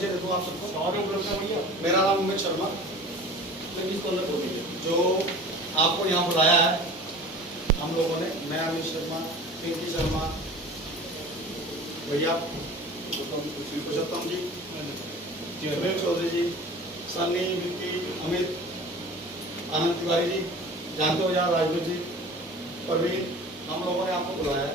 परिचय दे दूँ आप सबको। मेरा नाम अमित शर्मा, जो आपको यहाँ बुलाया है हम लोगों ने, मैं अमित शर्मा, पिंकी शर्मा, भैया पुरुषोत्तम जी, सुनील चौधरी जी, सन्नी, विक्की, अमित, आनंद तिवारी जी, जानते हो यार, राजवीर जी, प्रवीण, हम लोगों ने आपको बुलाया है।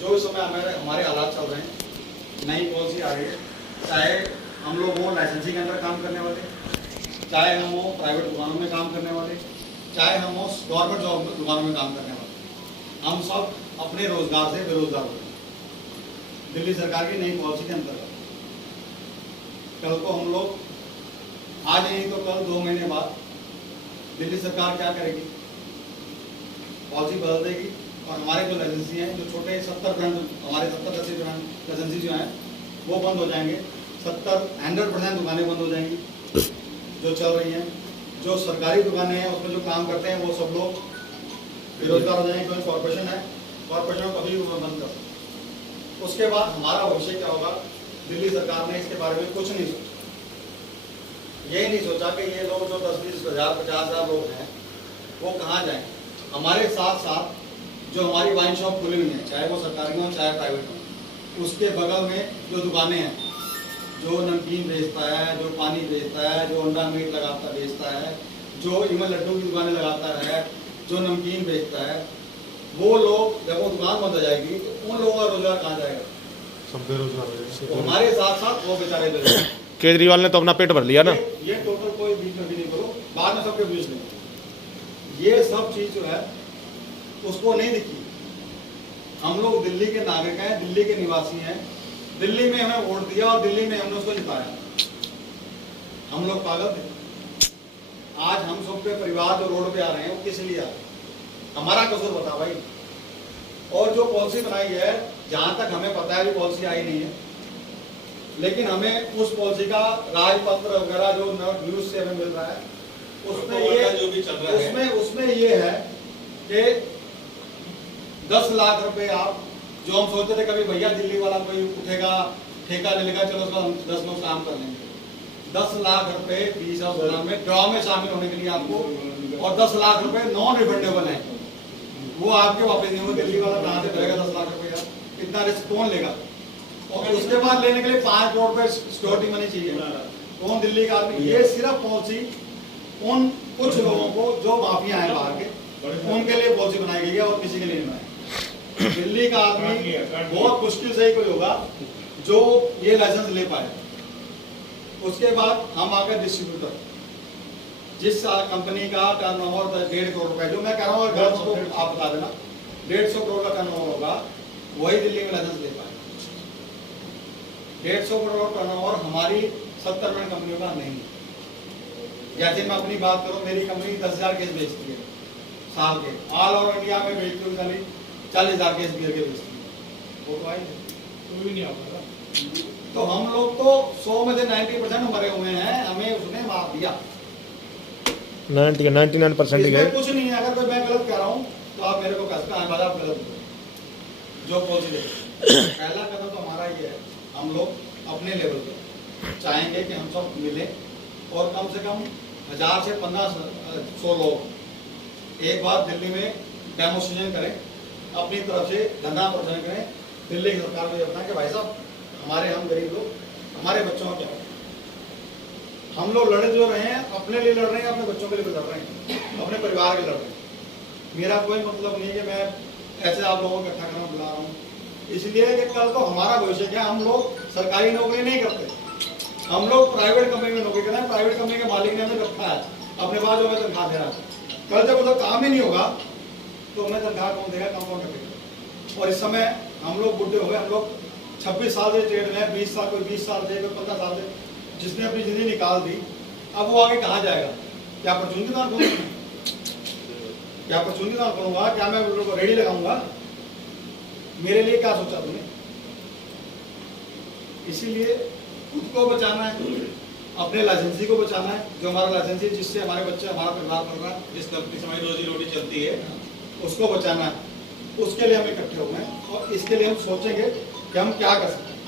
जो इस समय हमारे हालात चल रहे हैं, नई पॉलिसी आ रही है, चाहे हम लोग हों लाइसेंसिंग के अंदर काम करने वाले, चाहे हम हो प्राइवेट दुकानों में काम करने वाले, चाहे हम हो गवर्नमेंट जॉब दुकानों में काम करने वाले, हम सब अपने रोजगार से बेरोजगार हो गए दिल्ली सरकार की नई पॉलिसी के अंतर्गत। कल को हम लोग, आज नहीं तो कल 2 महीने बाद दिल्ली सरकार क्या करेगी, पॉलिसी बदल देगी और हमारे जो लाइसेंसी हैं, जो छोटे 70 ब्रांड, हमारे 70-80 ब्रांड लाइसेंसी जो हैं वो बंद हो जाएंगे। 100% दुकानें बंद हो जाएंगी जो चल रही हैं। जो सरकारी दुकानें हैं उसमें जो काम करते हैं वो सब लोग बेरोजगार हो जाएंगे, क्योंकि कॉर्पोरेशन है, कॉर्पोरेशन को कभी भी बंद कर सकते। उसके बाद हमारा भविष्य क्या होगा, दिल्ली सरकार ने इसके बारे में कुछ नहीं सोचा। ये नहीं सोचा कि ये लोग जो 10-20 हज़ार 50 हज़ार लोग हैं वो कहाँ जाएं। हमारे साथ साथ जो हमारी वाइन शॉप खुली हुई है, चाहे वो सरकारी हो चाहे प्राइवेट हो, उसके बगल में जो दुकानें हैं, जो नमकीन बेचता है, जो पानी बेचता है, जो अंडा मीट लगाता बेचता है, जो इवन लड्डू की दुकानें लगाता है, जो नमकीन बेचता है, वो लोग जब वो दुकान बंद हो जाएगी तो उन लोगों का रोजगार कहाँ जाएगा, सब बेरोजगार हो जाएंगे। तो हमारे साथ साथ वो बेचारे बेरोजगार। केजरीवाल ने तो अपना पेट भर लिया ना। ये टोटल कोई बीच में भी नहीं बोलो, बाद में सबके बीच में ये सब चीज जो है उसको नहीं दिखी। हम लोग दिल्ली के नागरिक हैं, दिल्ली के निवासी हैं, दिल्ली में हमें वोट दिया और दिल्ली में हमने उसको जिताया। हम लोग पागल थे। आज हम सब के परिवार जो रोड पे आ रहे हैं वो किस लिए आ रहे हैं, हमारा कसूर बता भाई। और जो पॉलिसी बनाई है, जहां तक हमें पता है, पॉलिसी आई नहीं है, लेकिन हमें उस पॉलिसी का राजपत्र वगैरह जो न्यूज से हमें मिल रहा है उसमें ये जो भी चल रहा है, उसमें ये है कि 10 लाख रुपए आप, जो हम सोचते थे कभी भैया दिल्ली वाला कोई उठेगा ठेका ले लेगा, चलो उसका हम 10 लोग काम कर लेंगे। 10 लाख रुपए पीस ऑफ में ड्रॉ में शामिल होने के लिए आपको, और 10 लाख रुपए नॉन रिफंडेबल है, वो आपके वापस नहीं होंगे। दिल्ली वाला कहाँ से भरेगा 10 लाख रुपए यार, इतना रिस्क कौन लेगा। और उसके बाद लेने के लिए 5 करोड़ रुपए सिक्योरिटी मनी चाहिए, कौन दिल्ली का आदमी। ये सिर्फ पॉलिसी उन कुछ लोगों को जो माफिया है बाहर के, उनके लिए पॉलिसी बनाई गई है और किसी के लिए नहीं बनाई। दिल्ली का आदमी बहुत मुश्किल से ही कोई होगा जो ये लाइसेंस ले पाए। उसके बाद हम आ गए डिस्ट्रीब्यूटर, जिस कंपनी का टर्नओवर 1.5 करोड़ रुपए, जो मैं कह रहा हूँ घर को आप बता देना, 150 करोड़ का टर्नओवर होगा, वही दिल्ली में लाइसेंस ले पाए। 150 करोड़ टर्नओवर हमारी 70 कंपनियों का नहीं। जैसे मैं अपनी बात करूं, मेरी कंपनी 10,000 केस बेचती है साल के, ऑल ओवर इंडिया में बेचती हूँ 40,000 केस बियर के बेचती है। वो तो आई कोई नहीं आता। तो हम लोग तो 100 में से 90% मरे हुए हैं, हमें उसने मार दिया। 99% ही गए। कुछ नहीं है। अगर कोई मैं गलत कह रहा हूँ तो आप मेरे को कहते हैं आप गलत जो पॉलिसी ले। पहला कदम तो हमारा ये है, हम लोग अपने लेवल पे चाहेंगे कि हम सब मिलें और कम से कम 1000 से 1500 लोग एक बार दिल्ली में डेमोस्ट्रेशन करें, अपनी तरफ से धरना प्रदर्शन करें, दिल्ली की सरकार को ये बताएं कि भाई साहब हमारे, हम गरीब लोग, हमारे बच्चों का क्या है। हम लोग लड़े जो रहे हैं अपने लिए लड़ रहे हैं, अपने बच्चों के लिए भी लड़ रहे हैं, अपने परिवार के लड़ रहे हैं। मेरा कोई मतलब नहीं है कि मैं ऐसे आप लोगों को इकट्ठा करना बुला रहा हूँ, इसलिए कि कल को हमारा भविष्य क्या। हम लोग सरकारी नौकरी नहीं करते, हम लोग प्राइवेट कंपनी में नौकरी कर रहे हैं। प्राइवेट कंपनी के मालिक ने हमें रखा है अपने पास, जो हमें तनख्वाह दे रहा है। कल जब उधर काम ही नहीं होगा तो हमें तनख्वाह कौन देगा, काम कौन करेगा। और इस समय हम लोग बुढ़े हो गए, हम लोग 26 साल से ट्रेड में, 20 साल, कोई 20 साल से, कोई 15 साल से, जिसने अपनी जिंदगी निकाल दी, अब वो आगे कहाँ जाएगा। क्या परचून की दुकान खोलूंगा, क्या परचून की दुकान खोलूंगा, क्या मैं रेडी लगाऊंगा, मेरे लिए क्या सोचा तुमने। इसीलिए खुद को बचाना है, अपने लाइसेंसी को बचाना है, जो हमारा लाइसेंसी जिससे हमारे बच्चे, हमारा परिवार पढ़ रहा है, जिस कंपनी से हमारी रोजी रोटी चलती है, उसको बचाना है। उसके लिए हम इकट्ठे हुए हैं और इसके लिए हम सोचेंगे कि हम क्या कर सकते हैं।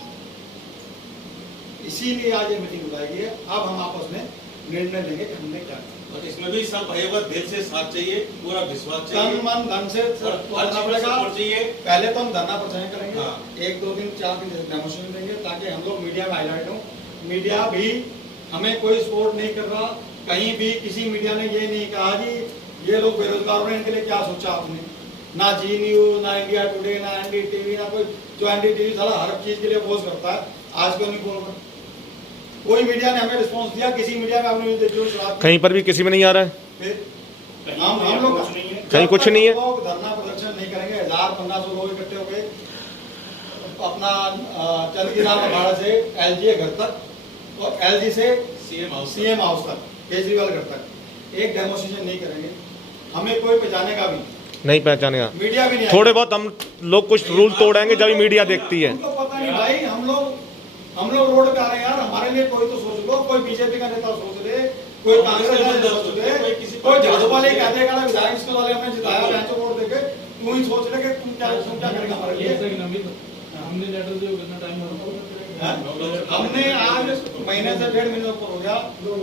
इसीलिए आज ये मीटिंग बुलाई गई है। अब हम आपस में निर्णय लेंगे कि हमने क्या किया। और इसमें भी सब भाइयों का दिल से साथ चाहिए, पूरा विश्वास चाहिए, तन मन धन से और हर करना चीज में पड़ेगा। सपोर्ट चाहिए। पहले तो हम धरना प्रचार करेंगे, हाँ। 1 2 दिन 4 दिन डेमोस्ट्रेशन देंगे ताकि हम लोग मीडिया में हाईलाइट हो। मीडिया भी हमें कोई सपोर्ट नहीं कर रहा, कहीं भी किसी मीडिया ने ये नहीं कहा कि ये लोग बेरोजगार हो रहे हैं, इनके लिए क्या सोचा आपने। ना जी न्यूज, ना इंडिया टुडे, ना एनडीटीवी, ना कोई, जो एनडीटीवी सारा हर चीज के लिए पोज करता है, आज क्यों नहीं बोल रहा। कोई मीडिया ने हमें रिस्पॉन्स दिया, किसी मीडिया में आपने जो कहीं पर भी किसी में नहीं आ रहा है, फिर हम लोग कहीं कुछ नहीं है। धरना प्रदर्शन नहीं करेंगे, 1000-1500 लोग इकट्ठे हो गए अपना चंदगिरा अखाड़ा से एलजी घर तक और एलजी से सीएम हाउस तक, केजरीवाल घर तक एक डेमोस्ट्रेशन नहीं करेंगे। हमें कोई पहचानेगा भी नहीं पहचानेगा। मीडिया भी नहीं थोड़े बहुत हम लोग कुछ रूल तोड़ेंगे जब मीडिया देखती है। उनको पता नहीं भाई, हम लोग रोड पे आ रहे हैं यार, हमारे लिए कोई तो सोच लो, कोई बीजेपी का नेता सोच ले, कोई कांग्रेस का नेता सोच ले, कोई झाड़ू वाले कह देगा ना विधायक स्कूल वाले हमने जिताया है तो वोट देके तू ही सोच ले कि तुम क्या करेगा हमारे लिए। हमने लेटर दिया कितना टाइम हमने आज महीने से 1.5 महीने ऊपर हो गया,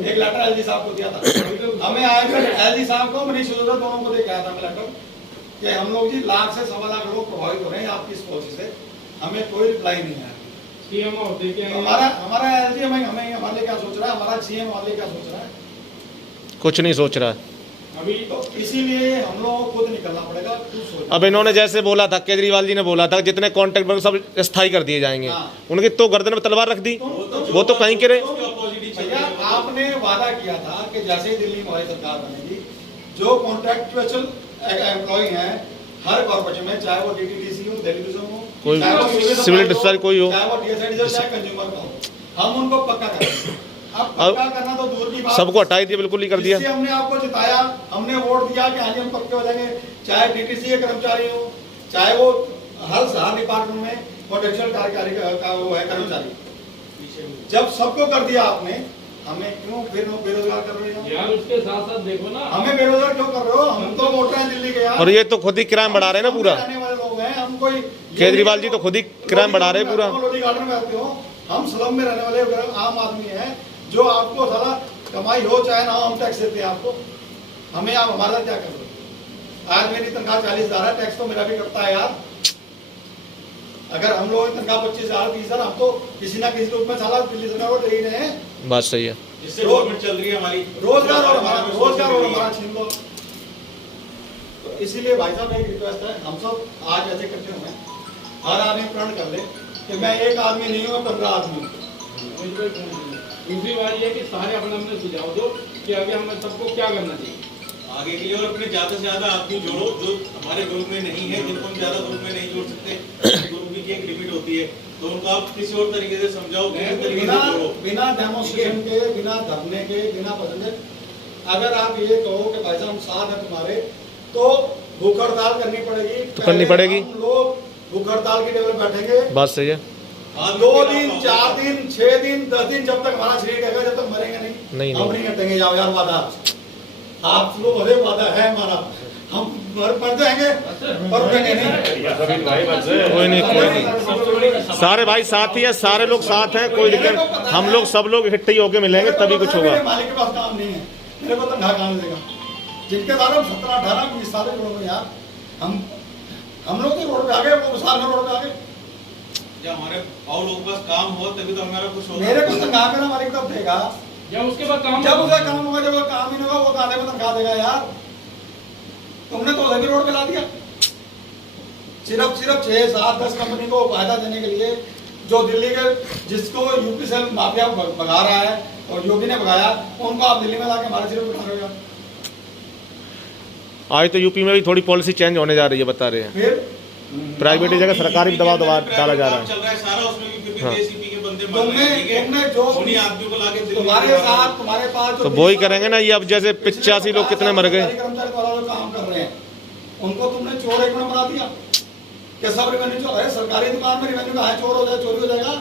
एक लेटर एलजी साहब को दिया था। हमें आज एलजी साहब को, मनीष सिसोदिया दोनों को दे के आया था मैं लेटर कि हम लोग जी 1 से 1.25 लाख लोग प्रभावित हो रहे हैं आपकी इस पॉलिसी से। हमें कोई रिप्लाई नहीं आया। सीएम और देखे हमारा एलजी हमें हमारे लिए क्या सोच रहा है, हमारा सीएम हमारे लिए क्या सोच रहा है, कुछ नहीं सोच रहा है। अभी तो इसीलिए हम लोगों को खुद निकलना पड़ेगा, खुद सोचना। अब इन्होंने जैसे बोला था, केजरीवाल जी ने बोला था जितने कॉन्ट्रैक्ट वर्क सब स्थायी कर दिए जाएंगे, हाँ। उनकी तो गर्दन में तलवार रख दी, वो तो कहीं के रहे। भैया आपने वादा किया था कि जैसे ही दिल्ली में हमारी सरकार बनेगी, जो कॉन्ट्रैक्चुअल एम्प्लॉय हैं हर कॉर्पोरेशन में, चाहे वो डीटीडीसी हो, दिल्ली विजन हो, कोई चाहे वो सिविल डिस्चार्ज कोई हो, चाहे वो डीएसआईडी हो, चाहे कंज्यूमर का हो, हम उनको पक्का करेंगे। अब पक्का करना तो दूर की बात, सबको हटा दिया, बिल्कुल नहीं कर दिया। जिससे हमने आपको जिताया, हमने वोट दिया कि हाँ जी हम पक्के हो जाएंगे, चाहे डीटीसी के कर्मचारी हो, चाहे वो हर डिपार्टमेंट में पोटेंशियल कार्यकारी का वो है कर्मचारी। जब सबको कर दिया आपने, हमें क्यों फिर बेरोजगार कर रहे हो यार? उसके साथ साथ देखो ना, हमें बेरोजगार क्यों कर रहे हो? हम तो वोटर हैं दिल्ली के यार, और ये तो खुद ही क्राइम बढ़ा रहे हैं ना पूरा। रहने वाले लोग हैं हम, कोई केजरीवाल जी तो खुद ही क्राइम बढ़ा रहे हैं पूरा। लोधी गार्डन में रहते हो, हम स्लम में रहने वाले आम आदमी हैं, जो आपको सारा कमाई हो चाहे ना हो हम टैक्स देते हैं आपको। हमें आप हमारा क्या कर रहे हो? आज मेरी तनख्वाह 40,000 है, टैक्स तो मेरा भी कटता है यार। अगर हम लोग तनख्वाह 25,000 30,000, हम तो किसी ना किसी रूप में साला दिल्ली सरकार को दे ही रहे हैं। बात सही है, जिससे गवर्नमेंट चल रही है हमारी, रोजगार और हमारा छीन लो। तो इसीलिए भाई साहब एक रिक्वेस्ट है, हम सब आज ऐसे इकट्ठे हुए हैं, हर आदमी प्रण कर ले कि मैं एक आदमी नहीं हूँ, मैं 15 आदमी हूँ। दूसरी बात ये है कि सारे अपने अपने सुझाव दो कि आगे हमें सबको क्या करना चाहिए आगे के लिए, और अपने ज्यादा से ज्यादा आदमी जोड़ो जो हमारे ग्रुप में नहीं है, जिनको हम ज्यादा ग्रुप में नहीं जोड़ सकते। ग्रुप की एक लिमिट होती है, तो उनको आप किसी और तरीके से समझाओ, किसी तरीके से जोड़ो। बिना डेमोस्ट्रेशन के, बिना धरने के, बिना पसंद, अगर आप ये कहो कि भाई साहब हम साथ हैं तुम्हारे, तो भूख हड़ताल करनी पड़ेगी, तो करनी पड़ेगी। हम लोग भूख हड़ताल की टेबल बैठेंगे, बात सही है। 2 दिन 4 दिन 6 दिन 10 दिन, जब तक हमारा शरीर रहेगा, जब तक मरेंगे नहीं, हम नहीं हटेंगे। जाओ यार, वादा आप लोग भले वादा है हमारा, हम मर जाएंगे पर उठेंगे नहीं। कोई नहीं, सारे भाई साथ ही है, सारे लोग साथ हैं, कोई दिक्कत। हम लोग सब लोग इकट्ठे ही होके मिलेंगे तभी कुछ होगा। मेरे मालिक के पास काम नहीं है, मेरे को तनख्वाह कहाँ मिलेगा? जिनके द्वारा 17 18 20 साल लोग यार, हम लोग तो रोड पे आ गए, वो साल में रोड पे आ गए। जब हमारे और लोगों के पास काम हो तभी तो हमारा कुछ होगा। मेरे को तनख्वाह मेरा मालिक कब देगा? या उसके बाद काम, जब उसका काम होगा, जब वो काम ही नहीं होगा, वो काले को तनख्वाह देगा यार। तुमने तो उसे भी रोड पे ला दिया, सिर्फ 6 7 10 कंपनी को फायदा देने के लिए, जो दिल्ली के जिसको यूपी से माफिया भगा रहा है और योगी ने भगाया, उनको आप दिल्ली में लाके हमारे सिर पे उठा रहे हो। आज तो यूपी में भी थोड़ी पॉलिसी चेंज होने जा रही है, बता रहे हैं। फिर प्राइवेट जगह सरकारी दबाव डाला जा रहा है। चल रहा है सारा, उसमें भी हाँ। एसीपी के बंदे मर रहे हैं, ठीक है? तुमने जो उन्हीं आदमियों को लाके दिल्ली तुम्हारे में साथ, तुम्हारे पास जो तो वही करेंगे ना, ये अब जैसे 85 लोग कितने मर गए। कर्मचारी वाला जो काम कर रहे हैं, उनको तुमने चोर एक बना दिया। क्या सब रेवेन्यू चोर है? सरकारी दुकान में रेवेन्यू कहाँ चोर हो जाए, चोरी हो जाएगा?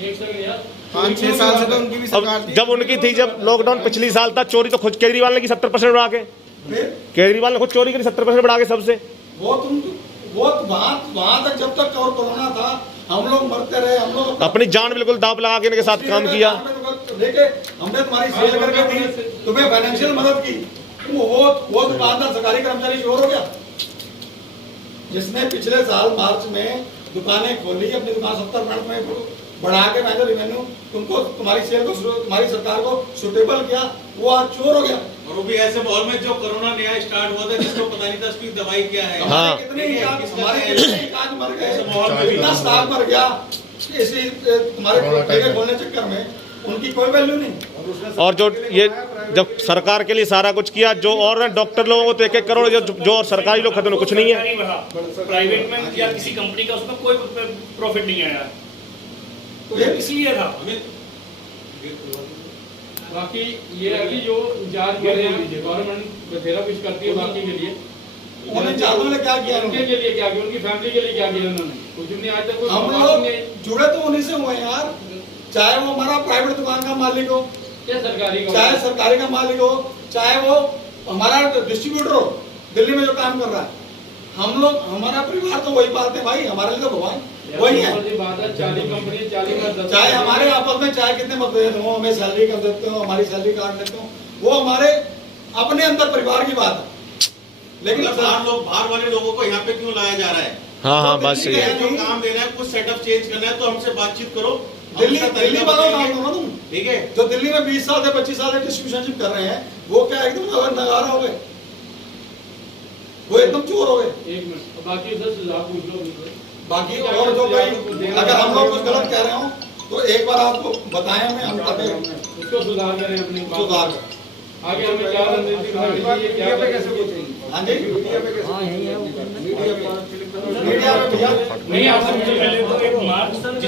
एक सेकंड यार, 5-6 साल से तो उनकी भी सरकार अब थी। जब उनकी थी, जब लॉकडाउन पिछली साल था, चोरी तो खुद केजरीवाल ने की 70% बढ़ा के। फिर केजरीवाल ने खुद चोरी करी 70% बढ़ा के सबसे। वो वहां तक जब तक और कोरोना था, हम लोग मरते रहे, हम लोग अपनी जान बिल्कुल दांव लगा के इनके साथ काम किया। देखे हमने तुम्हारी सेल करके दी, तुम्हें फाइनेंशियल मदद की, वो दुकानदार सरकारी कर्मचारी चोर हो गया। जिसने पिछले साल मार्च में दुकानें खोली, अपनी दुकान 70% में बढ़ा के मैंने रिवेन्यू तुमको तुम्हारी सेल को तुम्हारी सरकार को सुटेबल किया, वो आज चोर हो गया। और वो भी ऐसे माहौल में जो कोरोना नया स्टार्ट हुआ था, जिसको पता नहीं था उसकी दवाई क्या है। हाँ। कितने इंचार्ज मर गए, इतना स्टाफ मर गया, इसलिए तुम्हारे ठेके खोलने चक्कर में उनकी कोई वैल्यू नहीं। और जो ये जब सरकार के लिए सारा कुछ किया, जो और डॉक्टर लोगों को तो 1-1 करोड़, जो और सरकारी लोग खत्म, कुछ नहीं है। प्राइवेट में या किसी कंपनी का उसमें कोई प्रॉफिट नहीं आया, तो ये इसलिए था। बाकी ये है कि जो इंचार्ज गवर्नमेंट बथेरा कुछ करती है बाकी के लिए, उन्होंने चारों ने क्या किया, उनके के लिए क्या किया, उनकी फैमिली के लिए क्या किया उन्होंने, कुछ नहीं आज तक कोई हम बात लोग नहीं। जुड़े तो उन्हीं से हुए यार, चाहे वो हमारा प्राइवेट दुकान का मालिक हो, क्या सरकारी का, चाहे सरकारी का मालिक हो, चाहे वो हमारा डिस्ट्रीब्यूटर हो दिल्ली में जो काम कर रहा है, हम लोग हमारा परिवार तो वही पालते हैं भाई, हमारे लिए तो भगवान वही है। बात है 40 कंपनी 40 चाहे हमारे आपस में चाहे कितने मतभेद हो, हमें सैलरी कर देते हो, हमारी सैलरी काट लेते हो, वो हमारे अपने अंदर परिवार की बात है। लेकिन बाहर वाले लोगों को यहाँ पे क्यों लाया जा रहा है? हाँ बात सही है। जो काम देना है, कुछ सेटअप चेंज करना है तो हमसे बातचीत करो। दिल्ली वालों का काम करो तुम, ठीक है? जो दिल्ली में 20 साल से 25 साल से डिस्ट्रीब्यूशन कर रहे हैं, वो क्या एकदम नगारा हो गए, वो एकदम चोर हो गए। एक मिनट, बाकी उधर सुझाव पूछ लो। बाकी और जो कोई अगर हम लोग कुछ गलत कह रहे हो तो एक बार आपको बताएं, हमें हम उसको सुधार करें अपनी बात। सुधार आगे हमें क्या रणनीति बनानी है, क्या कैसे पूछेंगे। हाँ जी, मीडिया पे भैया नहीं, आपसे मुझे पहले तो एक मार्च